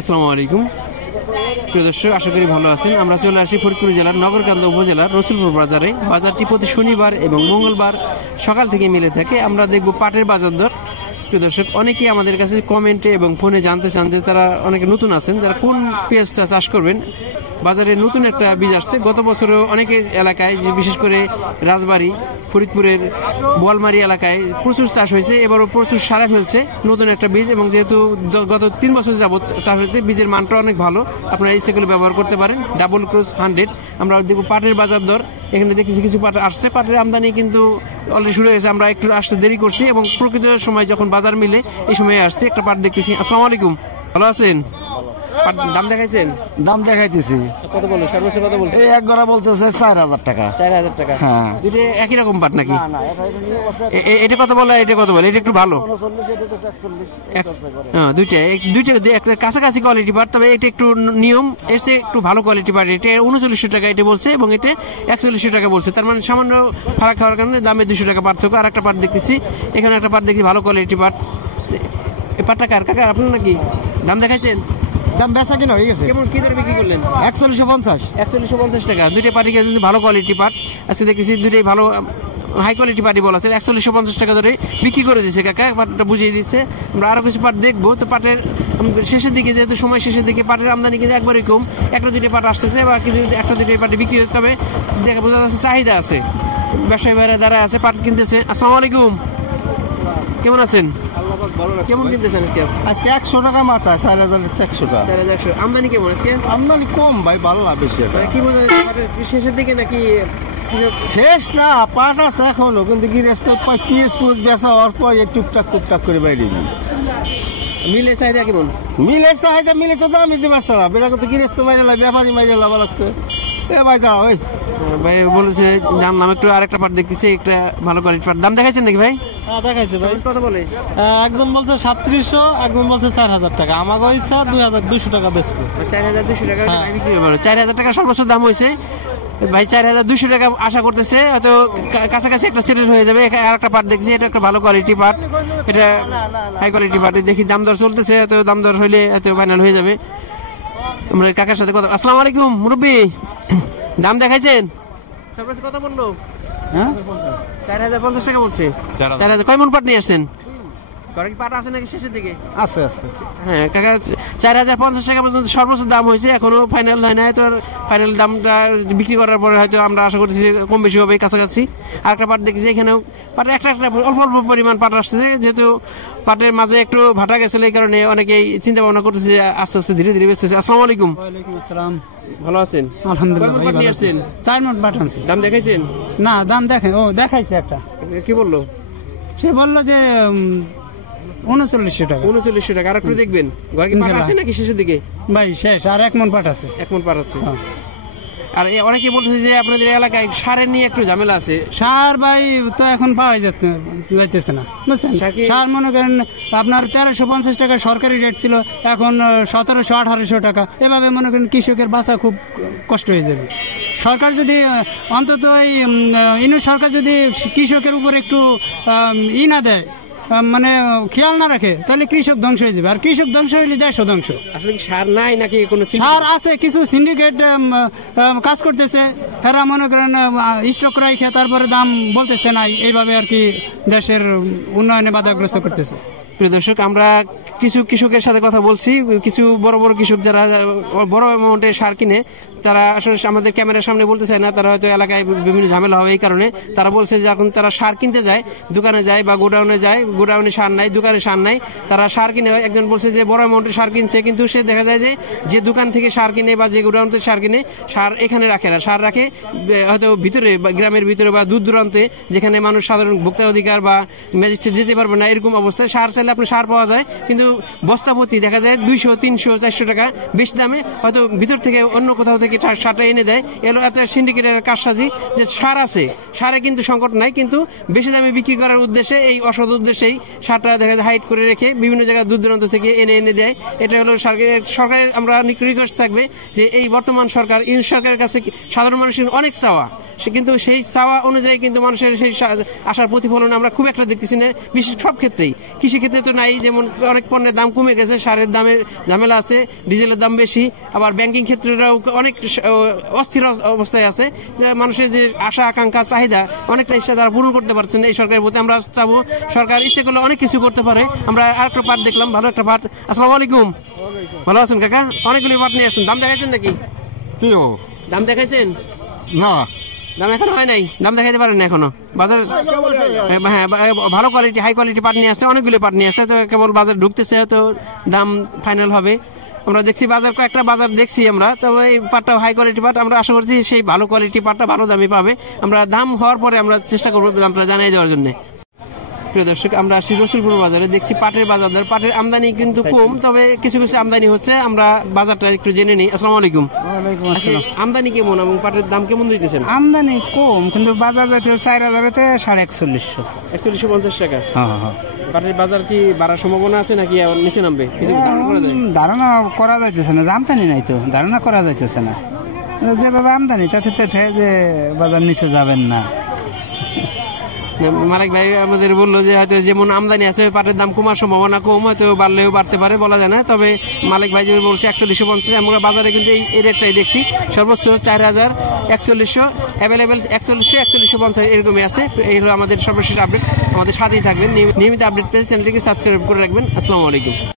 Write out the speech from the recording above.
আসসালামু আলাইকুম প্রিয় দর্শক, আশা করি ভালো আছেন। আমরা চলে আসি ফরিদপুর জেলার নগরকান্দা উপজেলার রসুলপুর বাজারে। বাজারটি প্রতি শনিবার এবং মঙ্গলবার সকাল থেকে মিলে থাকে। আমরা দেখব পাটের বাজার দর। প্রিয় দর্শক, অনেকেই আমাদের কাছে কমেন্টে এবং ফোনে জানতে চান যে তারা অনেকে নতুন আছেন, যারা কোন পেঁয়াজটা চাষ করবেন। বাজারে নতুন একটা বীজ আসছে। গত বছরও অনেকে এলাকায়, যে বিশেষ করে রাজবাড়ী, ফরিদপুরের বোয়ালমারি এলাকায় প্রচুর চাষ হয়েছে। এবারও প্রচুর সারা ফেলছে নতুন একটা বীজ, এবং যেহেতু গত 3 বছর যাবত চাষ হয়েছে, বীজের মানটা অনেক ভালো। আপনারা এই সেগুলো ব্যবহার করতে পারেন। Double cross 100। আমরা দেখব পাটের বাজার দর। এখানে দেখেছি কিছু পাট আসছে। পাটের আমদানি কিন্তু অলরেডি শুরু হয়েছে। আমরা একটু আসতে দেরি করছি, এবং প্রকৃত সময় যখন বাজার মিলে এই সময় আসছে। একটা পাট দেখতেছি। আসসালামু আলাইকুম, ভালো আছেন? দাম দেখাইছেন? দাম দেখাইতেছি। কত বললো? সর্বোচ্চ কত বলছে? এই এক গড়া বলতেছে 4000 টাকা। 4000 টাকা? হ্যাঁ। দুটো একই রকম পাট নাকি? এটা কত বলে, এটা কত বলে? এটা একটু ভালো। হ্যাঁ, দুইটা একটা কাছাকাছি কোয়ালিটি পাট, তবে এটা একটু নিয়ম এসে একটু ভালো কোয়ালিটি পাট। এটা 3900 টাকা এটা বলছে, এবং এটা 4100 টাকা বলছে। তার মানে সামান্য ফারাক খাওয়ার কারণে দামে 200 টাকা পার্থক্য। আর একটা পাট দেখতেছি, এখানে একটা পাট দেখছি ভালো কোয়ালিটি পাট। এই পাটটা কার? কাকা আপনার নাকি? দাম দেখাইছেন? দাম বেচা কিনা হয়ে গেছে। কেমন, কি দরে বিক্রি করলেন? 4150। 4150 টাকা। দুইটা পাটি কিন্তু ভালো কোয়ালিটি পাট আজকে দেখেছি। দুইটাই ভালো হাই কোয়ালিটি পাটি বলা আছে। 4150 টাকা ধরে বিক্রি করে দিচ্ছে কাকা। পাটটা বুঝিয়ে দিচ্ছে। আমরা আরো কিছু পাট দেখবো। তো পাটের শেষের দিকে, যেহেতু সময় শেষের দিকে, পাটের আমদানি কিন্তু একবারই কম। একটা দুইটা পাট আসতেছে, বা কিছু একটা দুইটা পাটি বিক্রি হতে হবে। দেখা বোঝা যাচ্ছে চাহিদা আছে, ব্যবসায়ী ভাইরা দ্বারা আছে, পাট কিনতেছে। আসসালামু আলাইকুম, কেমন আছেন? কেমন কিনতেছেন আজকে? আজকে 100 টাকা মাথা, 4100 টাকা। 4100। আমদানি কেমন আজকে? আমদানি কম ভাই, ভালো না বেশি। কি বোঝা যাচ্ছে পাটের শেষের দিকে নাকি? শেষ না, পাট আছে এখনো, কিন্তু গৃহস্থ পিস পুষ বেচা হওয়ার পর টুকটাক করে বাইরে যাই। মিলের চাহিদা কেমন? মিলের চাহিদা, মিলে তো দামই দিতে পারছে না। বেড়া তো গৃহস্থ বাইরে লাগে, ব্যাপারী বাইরে লাভা লাগছে। এ ভাই যাও, ওই ভাই বলেছে জানলাম একটু আরেকটা পাট দেখতেছি, একটা ভালো কোয়ালিটি পাট। দাম দেখাইছেন নাকি ভাই? হ্যাঁ দেখাইছে ভাই। কত বলে? একজন বলছে 3700, একজন বলছে 4000 টাকা। আমাকে ইচ্ছা 2200 টাকা বেচবো। 4200 টাকা বিক্রি হবে। 4000 টাকা সর্বোচ্চ দাম হয়েছে ভাই। 4200 টাকা আশা করতেছে, হয়তো কাছাকাছি একটা সেটেল হয়ে যাবে। আর একটা পাট দেখছি, এটা একটা ভালো কোয়ালিটি পাট, এটা হাই কোয়ালিটি পাট। দেখি দাম দর চলতেছে, হয়তো দাম দর হইলে হয়তো ফাইনাল হয়ে যাবে। আমরা কাকার সাথে কথা। আসসালামু আলাইকুম মুরব্বী, দাম দেখাইছেন? সর্বোচ্চ কত বললো? হ্যাঁ 4050 টাকা বলছে। 4000। কয় মন পাট নিয়ে আসছেন? ঘরে কি পাট আছে নাকি শেষের দিকে? আছে। হ্যাঁ কাকা, 4050 টাকা পর্যন্ত সর্বোচ্চ দাম হয়েছে। এখনো ফাইনাল হয় নাই। তো ফাইনাল দামটা বিক্রি করার পরে হয়তো আমরা আশা করতেছি কম বেশি হবে, কাছাকাছি। আর একটা পাট দেখছি, এখানেও পাটের একটা অল্প অল্প পরিমাণ পাট আসতেছে। যেহেতু পাটের মাঝে একটু ভাটা গেছিল, এই কারণে অনেকেই চিন্তা ভাবনা করতেছে আস্তে আস্তে ধীরে ধীরে বেচতেছে। আসসালামু আলাইকুম। ওয়ালাইকুম আসসালাম। ভালো আছেন? আলহামদুলিল্লাহ ভাই, ভালো আছেন? 4 মণ পাট আনছি। দাম দেখাইছেন? না, দাম দেখেন। ও দেখাইছে একটা। কি বললো? সে বললো যে 3900 টাকা। 3900 টাকা। আর একটু দেখবেন। ঘরে কি পাট আছে নাকি শেষের দিকে? ভাই শেষ, আর 1 মণ পাট আছে। 1 মণ পাট আছে। আর অনেকে বলতেছে যে আপনাদের এলাকায় সারের নিয়ে একটু ঝামেলা আছে। সার ভাই তো এখন পাওয়া যাইতেছে না, বুঝছেন? সার মনে করেন আপনার 1350 টাকা সরকারি রেট ছিল, এখন 1700-1800 টাকা। এভাবে মনে করেন কৃষকের বাঁচা খুব কষ্ট হয়ে যাবে। সরকার যদি অন্তত সরকার যদি কৃষকের উপর একটু না দেয়, মানে খেয়াল না রাখে, তাহলে কৃষক ধ্বংস হয়ে যাবে। আর কৃষক ধ্বংস হইলে দেশও ধ্বংস। আসলে কি সার নাই নাকি? কোনো সার আছে, কিছু সিন্ডিকেট কাজ করতেছে। এরা মনে করেন স্টক রাখে তারপরে দাম বলতেছে নাই। এইভাবে আর কি দেশের উন্নয়নে বাধাগ্রস্ত করতেছে। প্রিয় দর্শক, আমরা কিছু কৃষকের সাথে কথা বলছি। কিছু বড় বড় কৃষক যারা বড় অ্যামাউন্টের সার কিনে, তারা আসলে আমাদের ক্যামেরার সামনে বলতে চায় না। তারা হয়তো এলাকায় বিভিন্ন ঝামেলা হবে, এই কারণে তারা বলছে যে এখন তারা সার কিনতে যায়, দোকানে যায় বা গোডাউনে যায়, গোডাউনে সার নাই, দোকানে সার নাই, তারা সার কিনে। একজন বলছে যে বড় অ্যামাউন্টের সার কিনছে, কিন্তু সে দেখা যায় যে দোকান থেকে সার কিনে বা যে গোডাউন থেকে সার কিনে, সার এখানে রাখে না। সার রাখে হয়তো ভিতরে, গ্রামের ভিতরে বা দূর দূরান্তে, যেখানে মানুষ সাধারণ ভোক্তা অধিকার বা ম্যাজিস্ট্রেট যেতে পারবে না, এরকম অবস্থায় সার চাইলে আপনি সার পাওয়া যায়, কিন্তু বস্তাপতি দেখা যায় 200, 300, 400 টাকা বেশি দামে হয়তো ভিতর থেকে অন্য কোথাও থেকে সারটা এনে দেয়। এলো এত সিন্ডিকেটের কারসাজি যে সার আছে, সারে কিন্তু সংকট নাই, কিন্তু বেশি দামে বিক্রি করার উদ্দেশ্যে, এই অসৎ উদ্দেশ্যেই সারটা দেখা যায় হাইড করে রেখে বিভিন্ন জায়গায় দূর দূরান্ত থেকে এনে দেয়। এটা হলো সরকারের আমরা রিকোয়েস্ট থাকবে যে এই বর্তমান সরকার, সরকারের কাছে সাধারণ মানুষের অনেক চাওয়া, কিন্তু সেই চাওয়া অনুযায়ী কিন্তু মানুষের সেই আশার প্রতিফলন আমরা খুব একটা দেখতেছি না। বিশেষ সব ক্ষেত্রেই, কৃষি ক্ষেত্রে তো নাই, যেমন অনেক পণ্যের দাম কমে গেছে, সারের দামের ঝামেলা আছে, ডিজেলের দাম বেশি, আবার ব্যাংকিং ক্ষেত্রেও অনেক অস্থির অবস্থায় আছে। মানুষের যে আশা আকাঙ্ক্ষা চাহিদা অনেকটা ইচ্ছা তারা পূরণ করতে পারছেন এই সরকারের প্রতি। আমরা চাবো সরকার ইচ্ছে করলে অনেক কিছু করতে পারে। আমরা আরেকটা পাট দেখলাম, ভালো একটা পাট। আসসালামু আলাইকুম, ভালো আছেন কাকা? অনেকগুলি পাট নিয়ে আসছেন, দাম দেখাইছেন নাকি? দাম দেখাইছেন? না, দাম এখন হয় নাই, দাম দেখাইতে পারেন না এখনো বাজার। হ্যাঁ, ভালো কোয়ালিটি, হাই কোয়ালিটি পাট নিয়ে আসছে, অনেকগুলো পাট নিয়ে আসছে, তো কেবল বাজার ঢুকতেছে, তো দাম ফাইনাল হবে। আমরা দেখছি বাজার, কয়েকটা বাজার দেখছি আমরা, তবে এই পাটটা হাই কোয়ালিটি পাট, আমরা আশা করছি সেই ভালো কোয়ালিটি পাটটা ভালো দামে পাবে। আমরা দাম হওয়ার পরে আমরা চেষ্টা করবো দামটা জানিয়ে দেওয়ার জন্য। প্রিয় দর্শক, আমরা আসছি রসুলপুর বাজারে, দেখছি পাটের বাজার দর। পাটের আমদানি কিন্তু কম, তবে কিছু কিছু আমদানি হচ্ছে, আমরা বাজারটা একটু জেনে নিই। আসসালামু আলাইকুম। আমদানি কেমন এবং পাটের দাম কেমন দিতেছেন? আমদানি কম, কিন্তু বাজার যাচ্ছে 4,000-তে 4150। 4150 টাকা। পাটের বাজার কি বাড়ার সম্ভাবনা আছে নাকি আবার নিচে নামবে? কিছু ধারণা করা যাইতেছে না, আমদানি নাই তো, ধারণা করা যাইতেছে না। যেভাবে আমদানি তাতে তো যে বাজার নিচে যাবেন না। মালিক ভাই আমাদের বললো যে হয়তো যেমন আমদানি আছে পাটের দাম কমার সম্ভাবনা কম, হয়তো বাড়লেও বাড়তে পারে, বলা যায় না। তবে মালিক ভাই যেমন বলছে 4150, আমরা বাজারে কিন্তু এই রেটটাই দেখছি, সর্বোচ্চ 4000, 4100, অ্যাভেলেবেল 4100, 4150 এরকমই আছে। এই হলো আমাদের সর্বশেষ আপডেট। আমাদের সাথেই থাকবেন, নিয়মিত আপডেট পেয়ে চ্যানেলটিকে সাবস্ক্রাইব করে রাখবেন। আসসালামু আলাইকুম।